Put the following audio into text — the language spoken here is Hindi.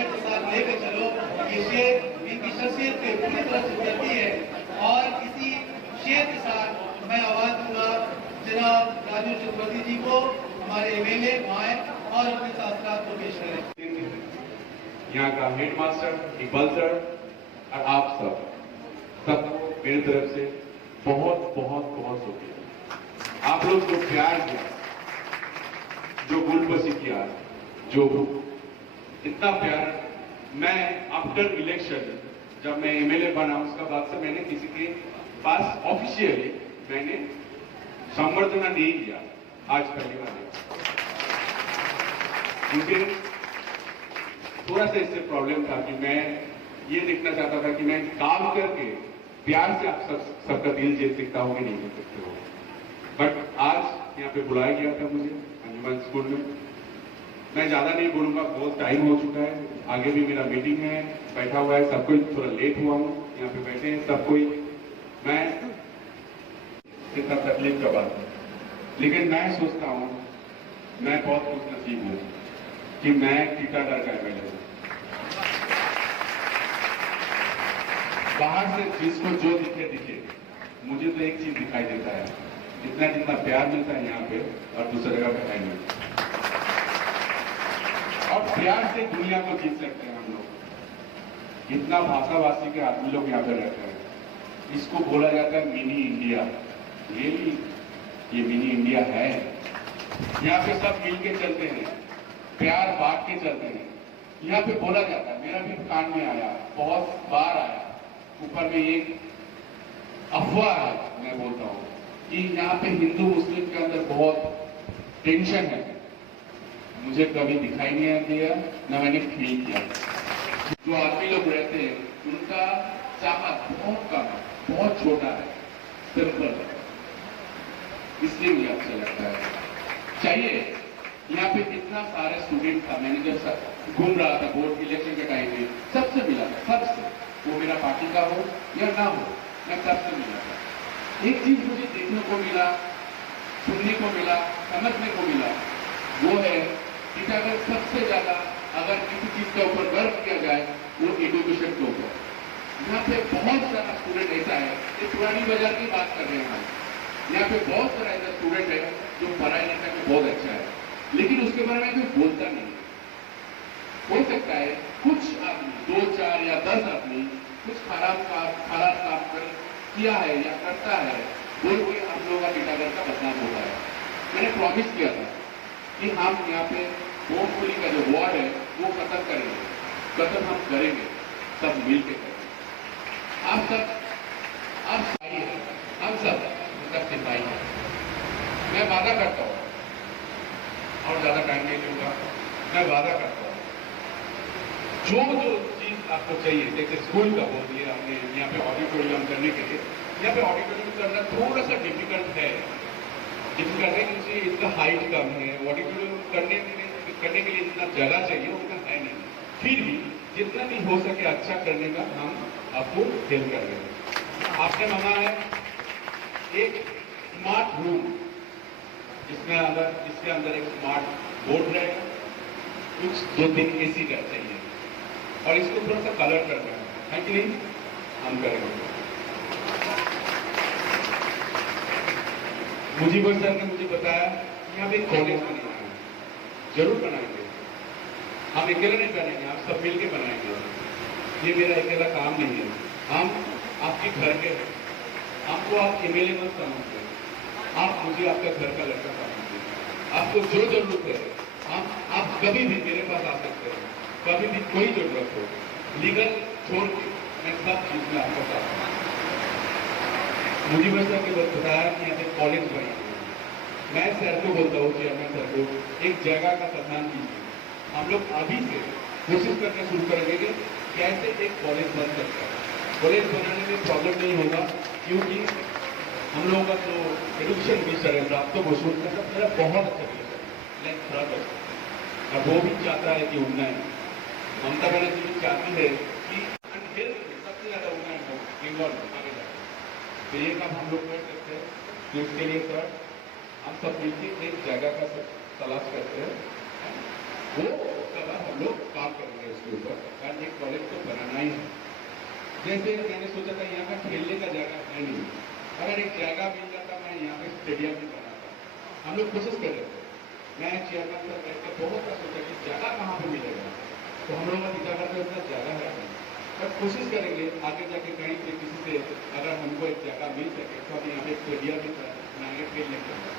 शख्सियत के साथ लेकर चलो। ये शेर इनकी शख्सियत पे पूरी तरह से उतरती है। और इसी शेर के साथ मैं आवाज दूंगा जनाब राजू चक्रवर्ती जी को, हमारे एमएलए आए और अपने शास्त्रार्थ को पेश करें। यहाँ का हेडमास्टर इकबाल सर और आप सबको मेरी तरफ से बहुत बहुत बहुत शुक्रिया। आप लोग जो प्यार किया, जो गुलबसी किया, जो इतना प्यार, मैं आफ्टर इलेक्शन जब मैं एमएलए बना उसका बाद से मैंने किसी के पास ऑफिशियली मैंने संवर्धना नहीं किया। आज पहली बार मुझे थोड़ा सा इससे प्रॉब्लम था कि मैं ये देखना चाहता था कि मैं काम करके प्यार से आप सबका दिल जीत सकता हूँ कि नहीं जीत सकते हो। बट आज यहाँ पे बुलाया गया था मुझे अंजुमन स्कूल में। मैं ज्यादा नहीं बोलूंगा, बहुत टाइम हो चुका है, आगे भी मेरा मीटिंग है, बैठा हुआ है सब कोई, थोड़ा लेट हुआ हूँ, यहाँ पे बैठे हैं सब कोई। मैं कितना तकलीफ का बात है, लेकिन मैं सोचता हूँ मैं बहुत खुश नसीब हूँ कि मैं टीटागढ़ का एमएलए हूँ। बाहर से जिसको जो दिखे, मुझे तो एक चीज दिखाई देता है, जितना प्यार मिलता है यहाँ पे और दूसरी जगह पे नहीं मिलता। और प्यार से दुनिया को जीत सकते हैं हम लोग। इतना भाषाभाषी के आदमी लोग यहाँ पे रहते हैं, इसको बोला जाता है मिनी इंडिया। ये मिनी इंडिया है। यहाँ पे सब मिल के चलते हैं, प्यार बांट के चलते हैं। यहाँ पे बोला जाता है, मेरा भी कान में आया, बहुत बार आया, ऊपर में एक अफवाह है, मैं बोलता हूँ कि यहाँ पे हिंदू मुस्लिम के अंदर बहुत टेंशन है। मुझे कभी दिखाई नहीं दिया, न मैंने फील किया। जो आदमी लोग रहते हैं उनका चाहत बहुत कम है, बहुत छोटा है, सिंपल है, इसलिए मुझे अच्छा लगता है। चाहिए यहाँ पे इतना सारे स्टूडेंट था, मैंने जब घूम रहा था बोर्ड इलेक्शन के टाइम में, सबसे मिला, सबसे, वो मेरा पार्टी का हो या ना हो, मैं सबसे मिला था। एक चीज मुझे देखने को मिला, सुनने को मिला, समझने को मिला, वो है टीटागढ़ सबसे ज्यादा अगर किसी चीज के ऊपर गर्व किया जाए वो एजुकेशन के ऊपर। यहाँ पे बहुत सारा स्टूडेंट ऐसा है, ये पुरानी बाजार की बात कर रहे हैं हम, यहाँ पे बहुत सारा ऐसा स्टूडेंट है जो पढ़ाई लिखाई में बहुत अच्छा है, लेकिन उसके बारे में कोई बोलता नहीं। हो सकता है कुछ आदमी, 2, 4 या 10 आदमी कुछ खराब काम किया है या करता है, बोल के हम लोगों का टीटागढ़ का बदनाम होता है। मैंने प्रॉमिस किया था कि हम यहाँ पे बोमपुरी का जो वार्ड है वो खत्म करेंगे, खत्म हम करेंगे, सब मिल के करेंगे। आप सिपाही है, हम सब सिपाही है। मैं वादा करता हूँ, और ज्यादा टाइम नहीं लूंगा, मैं वादा करता हूँ जो चीज आपको चाहिए, जैसे स्कूल का बोल दिया हमने, यहाँ पे ऑडिटोरियम करने के लिए, यहाँ पे ऑडिटोरियम करना थोड़ा सा डिफिकल्ट है, क्योंकि इतना हाइट कम है, ऑडिटोरियम करने के लिए जितना जगह चाहिए उतना है नहीं। फिर भी जितना भी हो सके अच्छा करने का हम आपको हेल्प कर रहे हैं। आपने मांगा है एक स्मार्ट रूम, इसके अंदर एक स्मार्ट बोर्ड रहेगा, कुछ 2-3 AC का चाहिए, और इसको थोड़ा सा कलर करना है कि नहीं, हम करेंगे। मुजीबर सर ने मुझे बताया यहाँ पे कॉलेज बनाना है, जरूर बनाएंगे, हम अकेले नहीं बनेंगे, आप सब मिलके बनाएंगे। ये मेरा अकेला काम नहीं है, हम आपके घर के हैं, आपको आप एमएलए मत समझते, आप मुझे आपका घर का लड़का समझते। आपको जो जरूरत है आप कभी भी मेरे पास आ सकते हैं, कभी भी कोई जरूरत हो, लीगल छोड़ के मैं सब चीज में आपका साथ हूं। मुझे बस के बाद बताया कि यहाँ पे कॉलेज बना, मैं सर को बोलता हूँ, चेयरमैन सर को, एक जगह का प्रदान कीजिए। हम लोग अभी से कोशिश करना शुरू करेंगे कि कैसे एक कॉलेज बन सकता है। कॉलेज बनाने में प्रॉब्लम नहीं होगा, क्योंकि हम लोगों का जो एजुकेशन मिनिस्टर है प्राप्त बसु का सब मेरा बहुत अच्छा मिनिस्टर है, और वो भी चाहता है कि उन्नयन, ममता बनर्जी भी चाहती है कि सबसे ज्यादा उन्नयन हो बंगाल में आगे जाए। तो ये काम हम लोग कर सकते हैं, तो इसके लिए सर हम सब मिलकर एक जगह का तलाश करते हैं, वो उसके बाद हम लोग काम करेंगे उसके ऊपर। जैसे मैंने सोचा था यहाँ का खेलने का जगह है नहीं, अगर एक जगह मिल जाता मैं यहाँ पे स्टेडियम भी बनाता। हम लोग कोशिश कर रहे थे, मैं चेयरमैन सर बैठ के बहुत बार सोचा कि जगह कहाँ पे मिलेगा, तो हम लोग का टीकागढ़ में उतना जगह है नहीं, पर कोशिश करेंगे आगे जाके कहीं से किसी से अगर हमको एक जगह मिल सके तो हम यहाँ पे स्टेडियम भी बनाएंगे खेलने के लिए।